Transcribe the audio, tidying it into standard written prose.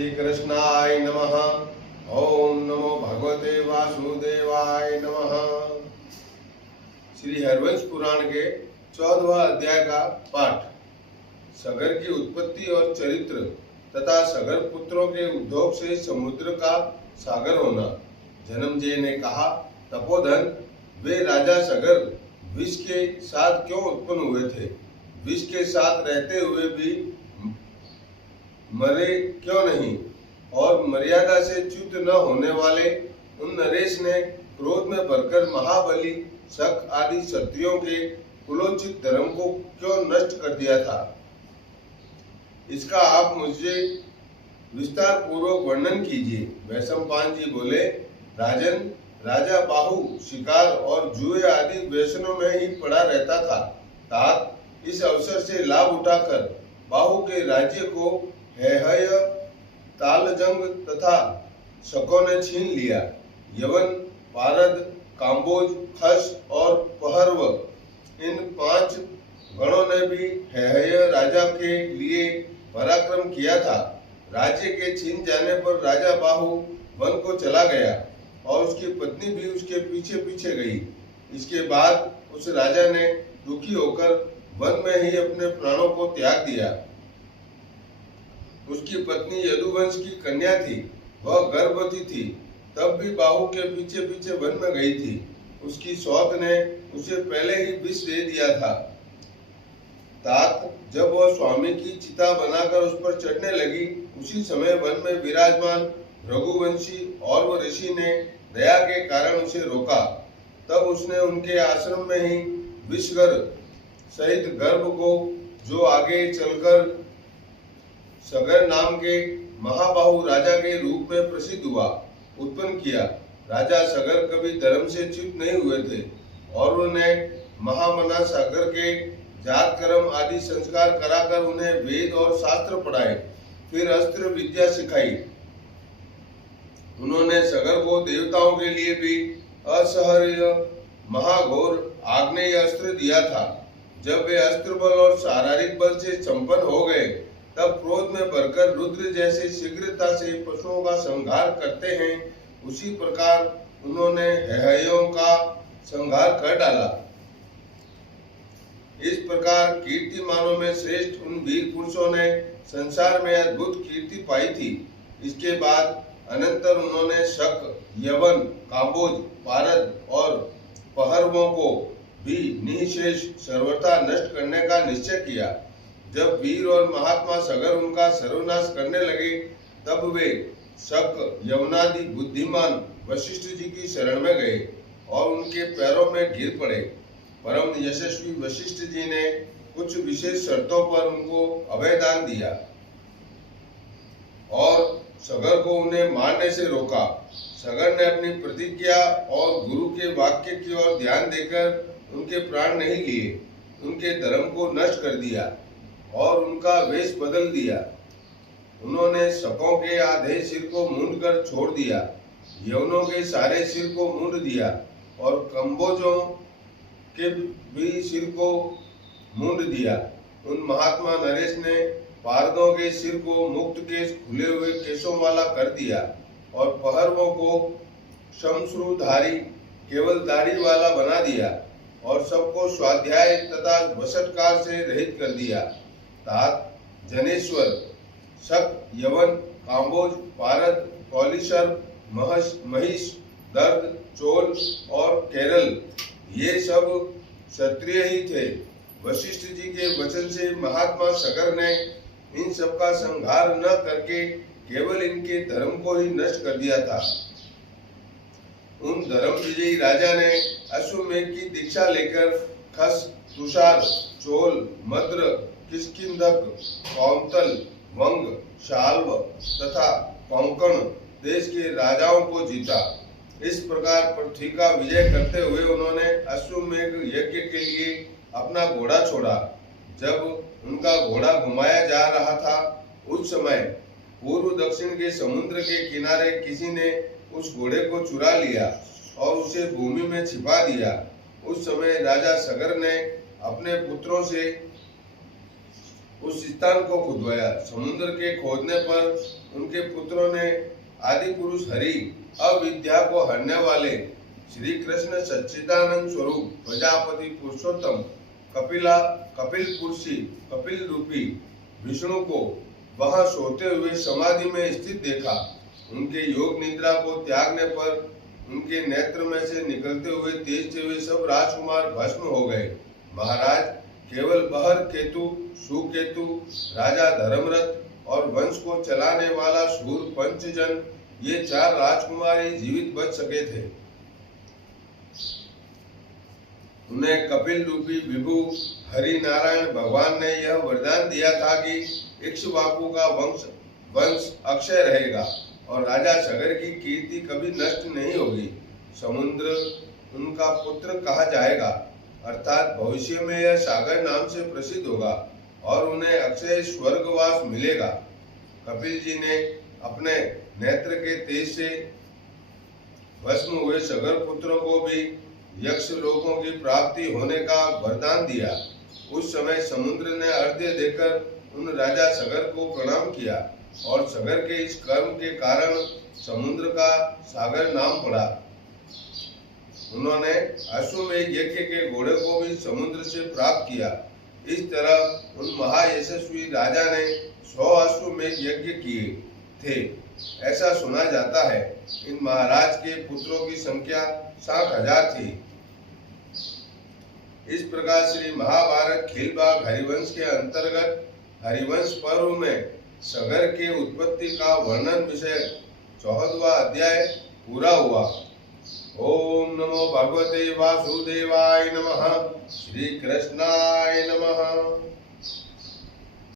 श्री कृष्णाय नमः। ओम नमो भगवते वासुदेवाय नमः। श्री हरवंश पुराण के 14वां अध्याय का पाठ। सगर की उत्पत्ति और चरित्र तथा सगर पुत्रों के उद्योग से समुद्र का सागर होना। जन्मजय ने कहा, तपोधन, वे राजा सगर विष के साथ क्यों उत्पन्न हुए थे? विष के साथ रहते हुए भी मरे क्यों नहीं? और मर्यादा से च्युत न होने वाले उन नरेश ने क्रोध में भरकर महाबली शक आदि क्षत्रियों के कुलोचित धर्म को क्यों नष्ट कर दिया था? इसका आप मुझे विस्तार पूर्वक वर्णन कीजिए। वैशंपायन जी बोले, राजन, राजा बाहु शिकार और जुए आदि व्यसनों में ही पड़ा रहता था। तात, इस अवसर से लाभ उठाकर बाहु के राज्य को हेहय, तालजंग तथा शकों ने छीन लिया। यवन, पारद, काम्बोज, खस और पहर्व, इन 5 गणों ने भी हेहय राजा के लिए पराक्रम किया था। राज्य के छीन जाने पर राजा बाहु वन को चला गया और उसकी पत्नी भी उसके पीछे पीछे गई। इसके बाद उस राजा ने दुखी होकर वन में ही अपने प्राणों को त्याग दिया। उसकी पत्नी यदुवंश की कन्या थी, वह गर्भवती थी, तब भी बाहु के पीछे पीछे वन में गई थी। उसकी सौत ने उसे पहले ही विष दे दिया था। तात, जब वह स्वामी की चिता बनाकर उस पर चढ़ने लगी, उसी समय वन में विराजमान रघुवंशी और वह ऋषि ने दया के कारण उसे रोका। तब उसने उनके आश्रम में ही विषगर सहित गर्भ को, जो आगे चलकर सगर नाम के महाबाहु राजा के रूप में प्रसिद्ध हुआ, उत्पन्न किया। राजा सगर कभी धर्म से च्युत नहीं हुए थे और उन्हें महामना सागर के जात कर्म आदि संस्कार कराकर उन्हें वेद और शास्त्र पढ़ाए, फिर अस्त्र विद्या सिखाई। उन्होंने सगर को देवताओं के लिए भी असहर्य महाघोर आग्नेय अस्त्र दिया था। जब वे अस्त्र बल और शारीरिक बल से संपन्न हो गए, तब क्रोध में भरकर रुद्र जैसे शीघ्रता से पशुओं का संहार करते हैं, उसी प्रकार उन्होंने हेहयों का संहार कर डाला। इस प्रकार कीर्तिमानों में श्रेष्ठ उन वीर पुरुषों ने संसार में अद्भुत कीर्ति पाई थी। इसके बाद अनंतर उन्होंने शक, यवन, काम्बोज, पारद और पहर्वों को भी निःशेष सर्वथा नष्ट करने का निश्चय किया। जब वीर और महात्मा सगर उनका सर्वनाश करने लगे, तब वे शक, यवनादि बुद्धिमान वशिष्ठ जी की शरण में गए और उनके पैरों में गिर पड़े। परम यशस्वी वशिष्ठ जी ने कुछ विशेष शर्तों पर उनको अभयदान दिया और सगर को उन्हें मारने से रोका। सगर ने अपनी प्रतिज्ञा और गुरु के वाक्य की ओर ध्यान देकर उनके प्राण नहीं लिए, उनके धर्म को नष्ट कर दिया और उनका वेश बदल दिया। उन्होंने शकों के आधे सिर को मूंद कर छोड़ दिया, यवनों के सारे सिर को मूंद दिया और कंबोजों के भी सिर को मूंद दिया। उन महात्मा नरेश ने पारदों के सिर को मुक्त केश खुले हुए केशों वाला कर दिया और पहर्वों को शमश्रुधारी केवल दाढ़ी वाला बना दिया और सबको स्वाध्याय तथा वसटकार से रहित कर दिया। तात, जनेश्वर, शक, यवन, काम्बोज, पारद, कौलिशर, महिष, दर्द, चोल और केरल, ये सब क्षत्रिय ही थे। वशिष्ठ जी के वचन से महात्मा सगर ने इन सब का संहार न करके केवल इनके धर्म को ही नष्ट कर दिया था। उन धर्म विजयी राजा ने अश्वमेध की दीक्षा लेकर खस, तुषार, चोल, मद्र, किष्किंधक, कौंतल, वंग, शाल्व तथा कोंकण देश के राजाओं को जीता। इस प्रकार पृथ्वी का विजय करते हुए उन्होंने अश्वमेध यज्ञ के लिए अपना घोड़ा छोड़ा। जब उनका घोड़ा घुमाया जा रहा था, उस समय पूर्व दक्षिण के समुद्र के किनारे किसी ने उस घोड़े को चुरा लिया और उसे भूमि में छिपा दिया। उस समय राजा सगर ने अपने पुत्रों से उस स्थान को खुदवाया। समुद्र के खोदने पर उनके पुत्रों ने आदि पुरुष हरि, अविद्या को हरने वाले श्री कृष्ण सच्चिदानंद स्वरूप प्रजापति पुरुषोत्तम कपिल पुरुषी कपिल रूपी विष्णु को वहां सोते हुए समाधि में स्थित देखा। उनके योग निद्रा को त्यागने पर उनके नेत्र में से निकलते हुए तेज से वे सब राजकुमार भस्म हो गए। महाराज, केवल बहर केतु, सुकेतु, राजा धर्मरथ और वंश को चलाने वाला शूर पंचजन, ये 4 राजकुमार ही जीवित बच सके थे। उन्हें कपिल रूपी विभु हरि नारायण भगवान ने यह वरदान दिया था कि इक्ष्वाकु का वंश अक्षय रहेगा और राजा सगर की कीर्ति कभी नष्ट नहीं होगी। समुद्र उनका पुत्र कहा जाएगा, अर्थात भविष्य में यह सागर नाम से प्रसिद्ध होगा और उन्हें अक्षय स्वर्गवास मिलेगा। कपिल जी ने अपने नेत्र के तेज से भस्म हुए सगर पुत्रों को भी यक्ष लोकों की प्राप्ति होने का वरदान दिया। उस समय समुद्र ने अर्घ्य देकर उन राजा सगर को प्रणाम किया और सगर के इस कर्म के कारण समुद्र का सागर नाम पड़ा। उन्होंने अश्वमेध यज्ञ के घोड़े को भी समुद्र से प्राप्त किया। इस तरह उन महायशस्वी राजा ने 100 अश्वमेध यज्ञ किए थे, ऐसा सुना जाता है। इन महाराज के पुत्रों की संख्या 60,000 थी। इस प्रकार श्री महाभारत खिलबाग हरिवंश के अंतर्गत हरिवंश पर्व में सगर के उत्पत्ति का वर्णन विषय 14वां अध्याय पूरा हुआ। ओम नमो भगवते वासुदेवाय नमः। श्री कृष्णाय नमः।